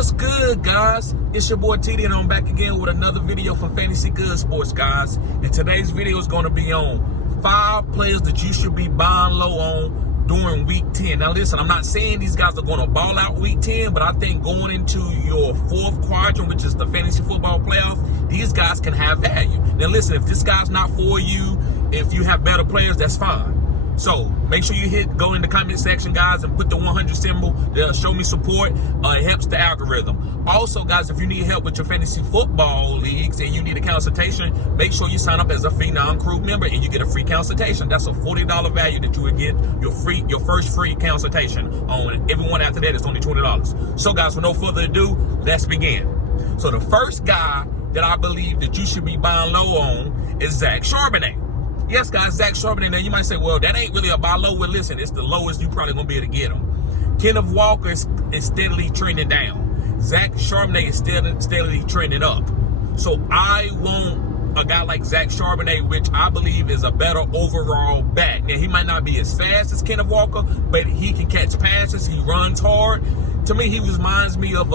What's good, guys? It's your boy TD, and I'm back again with another video from Fantasy Good Sports, guys. And today's video is going to be on 5 players that you should be buying low on during week 10. Now, listen, I'm not saying these guys are going to ball out week 10, but I think going into your 4th quadrant, which is the fantasy football playoff, these guys can have value. Now, listen, if this guy's not for you, if you have better players, that's fine. So make sure you go in the comment section, guys, and put the 100 symbol. They'll show me support. It helps the algorithm. Also, guys, if you need help with your fantasy football leagues and you need a consultation, make sure you sign up as a free non-crew member and you get a free consultation. That's a $40 value that you would get your first free consultation on. Everyone after that, it's only $20. So, guys, with no further ado, let's begin. So the first guy that I believe that you should be buying low on is Zach Charbonnet. Yes, guys, Zach Charbonnet. Now, you might say, well, that ain't really a buy low. Well, listen, it's the lowest you probably going to be able to get him. Kenneth Walker is steadily trending down. Zach Charbonnet is steadily trending up. So I want a guy like Zach Charbonnet, which I believe is a better overall back. Now, he might not be as fast as Kenneth Walker, but he can catch passes. He runs hard. To me, he reminds me of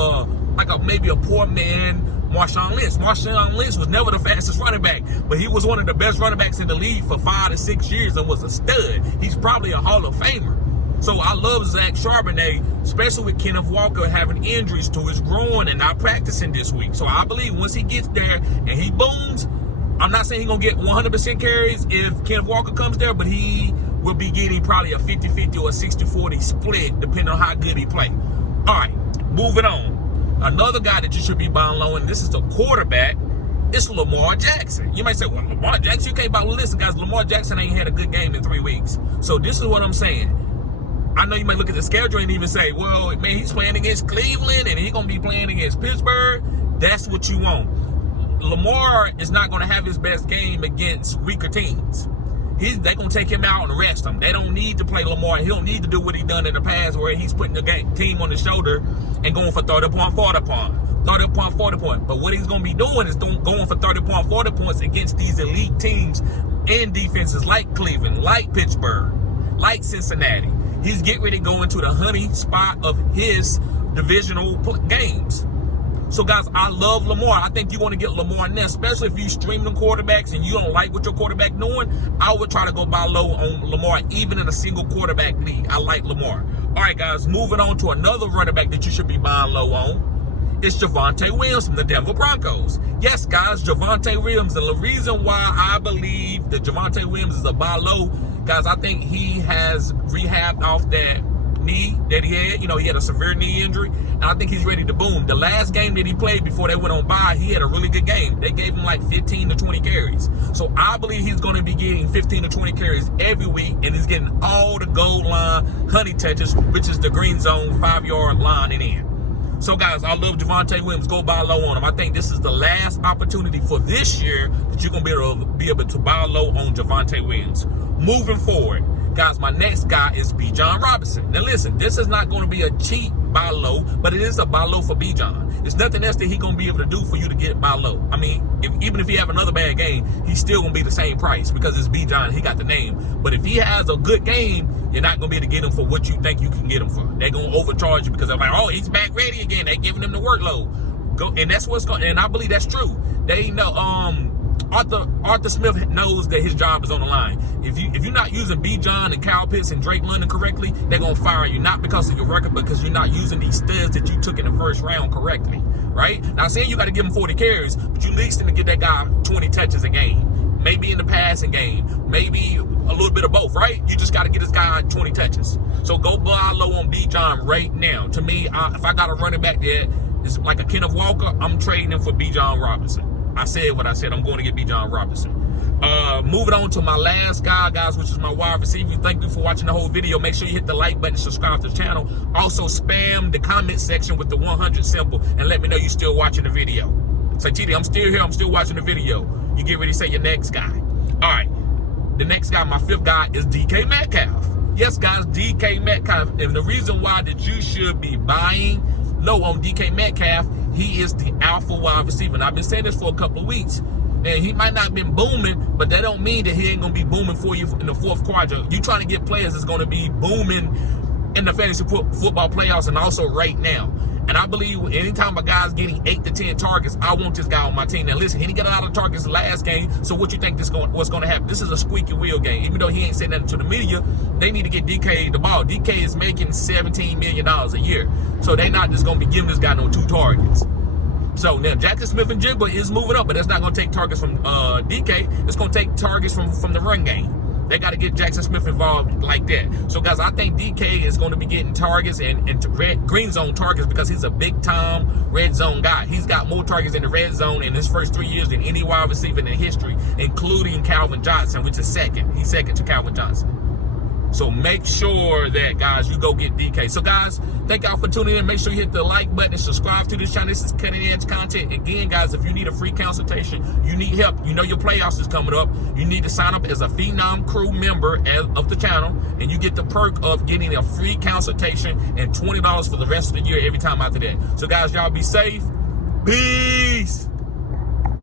maybe a poor man Marshawn Lynch. Marshawn Lynch was never the fastest running back, but he was one of the best running backs in the league for 5 to 6 years and was a stud. He's probably a Hall of Famer. So I love Zach Charbonnet, especially with Kenneth Walker having injuries to his groin and not practicing this week. So I believe once he gets there and he booms, I'm not saying he's going to get 100% carries if Kenneth Walker comes there, but he will be getting probably a 50-50 or a 60-40 split depending on how good he plays. All right, moving on. Another guy that you should be buying low, and this is a quarterback, it's Lamar Jackson. You might say, well, Lamar Jackson, you can't buy. Well, listen, guys, Lamar Jackson ain't had a good game in 3 weeks. So this is what I'm saying. I know you might look at the schedule and even say, well, man, he's playing against Cleveland and he's going to be playing against Pittsburgh. That's what you want. Lamar is not going to have his best game against weaker teams. They're going to take him out and rest him. They don't need to play Lamar. He don't need to do what he done in the past where he's putting the team on the shoulder and going for 30 point, 40 point. 30 point, 40 point. But what he's going to be doing is going for 30 point, 40 points against these elite teams and defenses like Cleveland, like Pittsburgh, like Cincinnati. He's getting ready to go into the honey spot of his divisional games. So, guys, I love Lamar. I think you want to get Lamar now, especially if you stream the quarterbacks and you don't like what your quarterback doing. I would try to go buy low on Lamar, even in a single quarterback league. I like Lamar. All right, guys, moving on to another running back that you should be buying low on. It's Javonte Williams from the Denver Broncos. Yes, guys, Javonte Williams. And the reason why I believe that Javonte Williams is a buy low, guys, I think he has rehabbed off that knee that he had. You know, he had a severe knee injury, and I think he's ready to boom. The last game that he played before they went on bye, he had a really good game. They gave him like 15 to 20 carries. So I believe he's going to be getting 15 to 20 carries every week, and he's getting all the goal line honey touches, which is the green zone 5-yard line and in. So, guys, I love Javonte Williams. Go buy low on him. I think this is the last opportunity for this year that you're going to be able to buy low on Javonte Williams. Moving forward, guys, my next guy is Bijan Robinson. Now, listen, this is not going to be a cheap buy low, but it is a buy low for Bijan. There's nothing else that he's going to be able to do for you to get buy low. I mean, even if he have another bad game, he's still going to be the same price because it's Bijan. He got the name. But if he has a good game, you're not going to be able to get him for what you think you can get him for. They're going to overcharge you because they're like, oh, he's back ready again. They're giving him the workload. And that's what's going. And I believe that's true. They know. Arthur Smith knows that his job is on the line. If you're not using Bijan and Kyle Pitts and Drake London correctly, they're gonna fire you, not because of your record, but because you're not using these studs that you took in the first round correctly, right? Now, saying you got to give him 40 carries, but you at least need to get that guy 20 touches a game, maybe in the passing game, maybe a little bit of both, right? You just got to get this guy 20 touches. So go buy low on Bijan right now. To me, if I got a running back there, it's like a Kenneth Walker, I'm trading him for Bijan Robinson. I said what I said. I'm going to get Bijan Robinson. Moving on to my last guy, guys, which is my wide receiver. Thank you for watching the whole video. Make sure you hit the like button, subscribe to the channel. Also, spam the comment section with the 100 symbol and let me know you're still watching the video. Say, TD, I'm still here. I'm still watching the video. You get ready to say your next guy. All right. The next guy, my 5th guy, is DK Metcalf. Yes, guys, DK Metcalf. And the reason why that you should be buying low on DK Metcalf, he is the alpha wide receiver. And I've been saying this for a couple of weeks. And he might not have been booming, but that don't mean that he ain't going to be booming for you in the 4th quadrant. You trying to get players that's going to be booming in the fantasy football playoffs and also right now. And I believe anytime a guy's getting 8 to 10 targets, I want this guy on my team. Now listen, he didn't get a lot of targets last game, so what you think what's going to happen? This is a squeaky wheel game. Even though he ain't saying nothing to the media, they need to get DK the ball. DK is making $17 million a year, so they're not just going to be giving this guy no 2 targets. So now Jackson Smith and Jigba is moving up, but that's not going to take targets from DK. It's going to take targets from the run game. They got to get Jackson Smith involved like that. So, guys, I think DK is going to be getting targets and green zone targets because he's a big-time red zone guy. He's got more targets in the red zone in his first 3 years than any wide receiver in history, including Calvin Johnson, which is second. He's second to Calvin Johnson. So make sure that, guys, you go get DK. So, guys, thank y'all for tuning in. Make sure you hit the like button and subscribe to this channel. This is cutting-edge content. Again, guys, if you need a free consultation, you need help, you know your playoffs is coming up, you need to sign up as a Phenom Crew member of the channel, and you get the perk of getting a free consultation and $20 for the rest of the year every time after that. So, guys, y'all be safe. Peace.